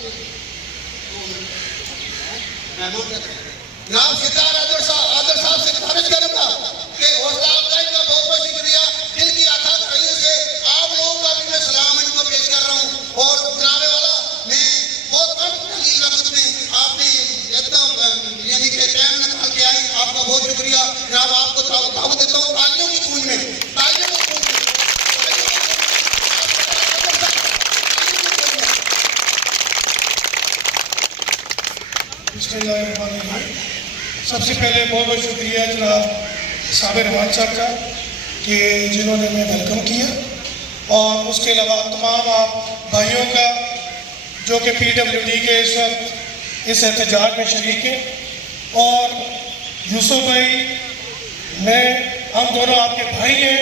जनाब सिद्धार्थ आदर साहब से खारिज करूंगा कि हौसला अफजाई का बहुत बहुत शुक्रिया। दिल की अथाह गहराइयों से आप लोगों का भी मैं सलाम इनको पेश कर रहा हूँ। और जनाब वाला मैं बहुत कम कलील वक्त में आपने एकदम यानी कि टाइम निकाल के आए, आपका बहुत शुक्रिया जनाब। आपको दावत देता हूँ तालियों की गूंज में, तालियों की गूंज में। सबसे पहले बहुत बहुत शुक्रिया जनाब साबिर रहमान साहब का कि जिन्होंने हमें वेलकम किया, और उसके अलावा तमाम आप भाइयों का जो कि PWD के इस वक्त इस एहतजाज में शरीक हैं। और यूसुफ भाई, हम दोनों आपके भाई हैं,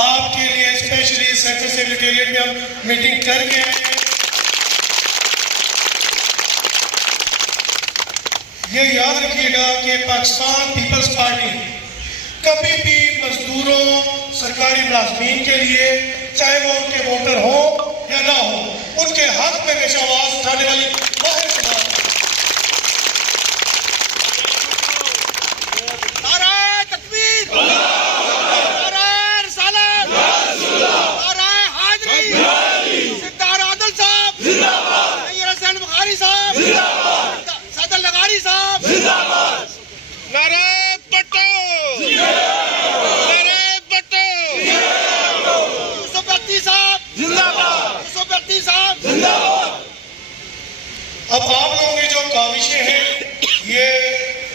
आपके लिए स्पेशली सेंट्रल सेक्रेटेरिएट में हम मीटिंग करके आए हैं। ये याद रखिएगा कि पाकिस्तान पीपल्स पार्टी कभी भी मजदूरों, सरकारी मुलाजमीन के लिए, चाहे वो उनके वोटर हो या ना हो, उनके हक में हमेशा आवाज उठाने वाली वाहिद जमात है। नारे तकबीर, नारे रिसालत, नारे हाज़री, सिद्धार्थ आदल साहब जिंदाबाद, सैयद हसन बुखारी साहब जिंदाबाद, सदर लगारी साहब जिंदाबाद, नारे भट्टो नारे भट्टो, यूसुफ भट्टी साहब जिंदाबाद, यूसुफ भट्टी साहब जिंदाबाद। अब आप लोगों की जो काविशें हैं ये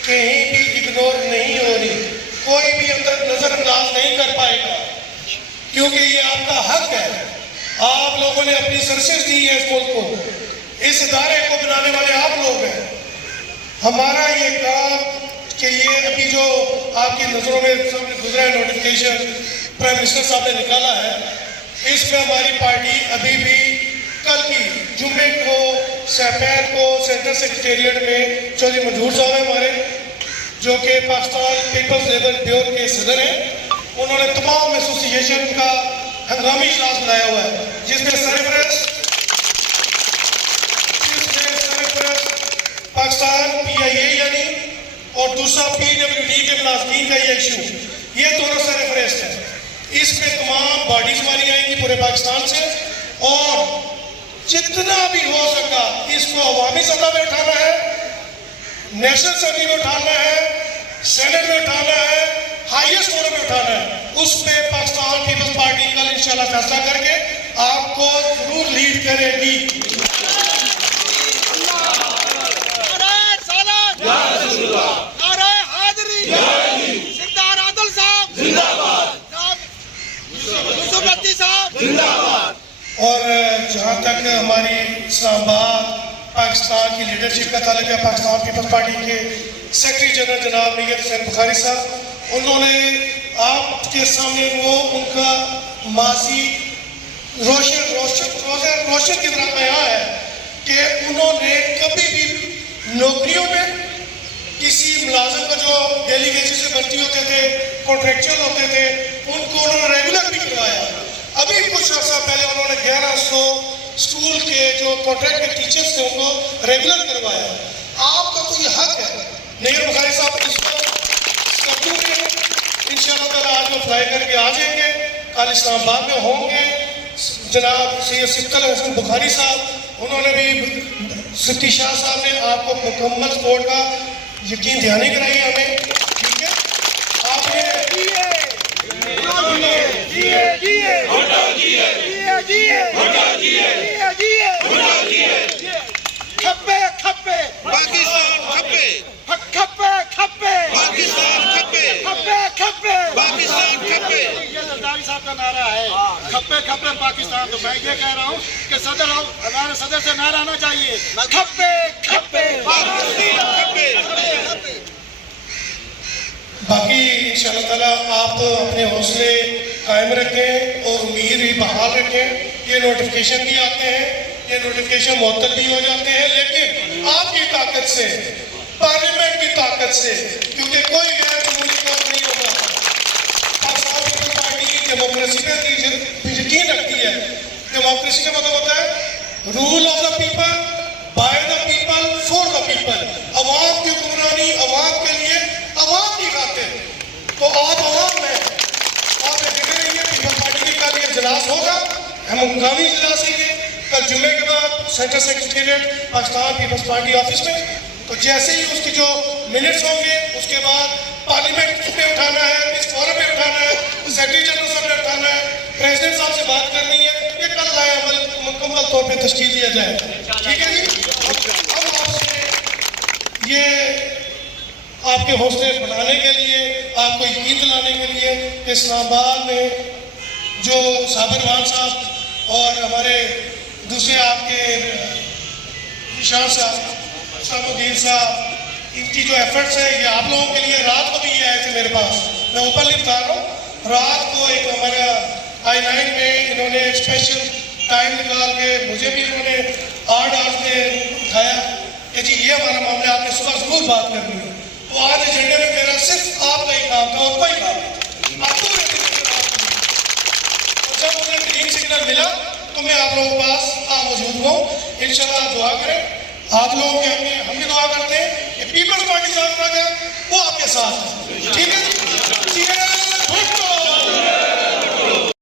कहीं भी इग्नोर नहीं हो रही, कोई भी अंदर नजरअंदाज नहीं कर पाएगा, क्योंकि ये आपका हक है। आप लोगों ने अपनी सर्विस दी है इस मुल्क को, इस इदारे को बनाने वाले आप लोग हैं। हमारा ये काम कि ये अभी जो आपकी नजरों में गुजरा है नोटिफिकेशन प्राइम मिनिस्टर साहब ने निकाला है, इसमें हमारी पार्टी अभी भी कल की जुम्मे को सैफैर को सेंट्रल सेक्रेटेरिएट में चौधरी मंजूर साहब है हमारे, जो कि पाकिस्तान पीपल्स लेबर ब्यूरो के सदर हैं, उन्होंने तमाम एसोसिएशन का हंगामी इजलास बुलाया हुआ है, जिसमें सरफराज पाकिस्तान PIA यानी और दूसरा PWD के मुलाजमीन का ये इशू, ये दोनों सरफराज है। इसमें तमाम बॉडीज हमारी आएंगी पूरे पाकिस्तान से, और जितना भी हो सका इसको अवामी सतह में उठाना है, नेशनल असेंबली में उठाना है, सेनेट में उठाना है, हाईएस्ट फोरम में उठाना है। उस पर पाकिस्तान पीपल्स पार्टी कल इंशाल्लाह फैसला करके आपको जरूर लीड करेगी। नारे हाज़री, सिद्धार्थ आदल साहब जिंदाबाद, यूसुफ भट्टी साहब जिंदाबाद। और जहाँ तक हमारी इस्लामाबाद पाकिस्तान की लीडरशिप का ताल्लुक है, पाकिस्तान पीपल्स पार्टी के सेक्रेटरी जनरल जनाब सैयद हसन बुखारी साहब, उन्होंने आपके सामने वो उनका माजी रोशन की तरह बयां है कि उन्होंने कभी भी नौकरियों में किसी मुलाजिम का जो डेली बेसिस से भर्ती होते थे, कॉन्ट्रेक्चुअल होते थे, उनको उन्होंने रेगुलर भी करवाया। अभी कुछ अर्सा पहले उन्होंने 1100 स्कूल के जो कॉन्ट्रैक्ट के टीचर्स थे उनको रेगुलर करवाया। आपका तो ये हक है। नईर बुखारी साहब इसको इंशाअल्लाह ताला आज वो फ्लाई करके आ जाएंगे, कल इस्लामाबाद में होंगे। जनाब सैयद सिद्धार्थ हसन बुखारी साहब, उन्होंने भी सिद्दी शाह साहब ने आपको मुकम्मल सपोर्ट का यकीन दहानी कराई हमें, ठीक है। आपने खप्पे खप्पे पाकिस्तान खप्पे, खप्पे खप्पे पाकिस्तान खप्पे, खप्पे खप्पे पाकिस्तान खप्पे। ये जरदारी साहब का नारा है, खप्पे खप्पे पाकिस्तान। तो मैं ये कह रहा हूँ कि सदर हमारे सदर से नारा आना चाहिए, खप्पे खप्पे पाकिस्तान खप्पे। बाकी इंशाअल्लाह ताला आप अपने हौसले कायम रखें और उम्मीद भी बहाल रखें। ये नोटिफिकेशन भी आते हैं, ये नोटिफिकेशन मुअत्तल भी हो जाते हैं, लेकिन आपकी ताकत से, पार्लियामेंट की ताकत से, क्योंकि कोई गैर कानूनी काम नहीं होगा। पाकिस्तान पीपल्स पार्टी डेमोक्रेसी पे यकीन रखती है। डेमोक्रेसी का मतलब होता है रूल ऑफ द पीपल हम मुकामी इजलास लेंगे कल जुम्मे के बाद central secretariat Pakistan Peoples Party office में। तो जैसे ही उसकी जो मिनट्स होंगे उसके बाद पार्लियामेंट पे उठाना है, इस फोरम पे उठाना है, सेक्रेटरी जनरल साहब पे उठाना है, प्रेसिडेंट साहब से बात करनी है, ये कल नया अमल मुकम्मल तौर पे तश्कील दिया जाए। ठीक है जी। हम आपसे ये आपके हौसले बढ़ाने के लिए, आपको यकीन दिलाने के लिए इस्लामाबाद में जो साबिर खान साहब और हमारे दूसरे आपके निशान साहब, इस्लामुद्दीन साहब, इनकी जो एफर्ट्स है ये आप लोगों के लिए, रात को भी ये आए थे मेरे पास, मैं ओपनली बता रहा हूँ, रात को एक हमारा I9 में इन्होंने एक स्पेशल टाइम निकाल के मुझे भी इन्होंने 8 आवर्स में उठाया कि जी ये हमारा मामला आपने सुबह जरूर बात करनी है। तो आज एजेंडे में मेरा सिर्फ आपका ही काम था और कोई काम नहीं। आपको जब मुझे ग्रीन सिग्नल मिला तो मैं आप लोगों के पास मौजूद हूँ। इंशाल्लाह दुआ करें, आप लोगों के हम भी दुआ करते हैं कि पीपल्स पार्टी साहब वो आपके साथ है। ठीक है।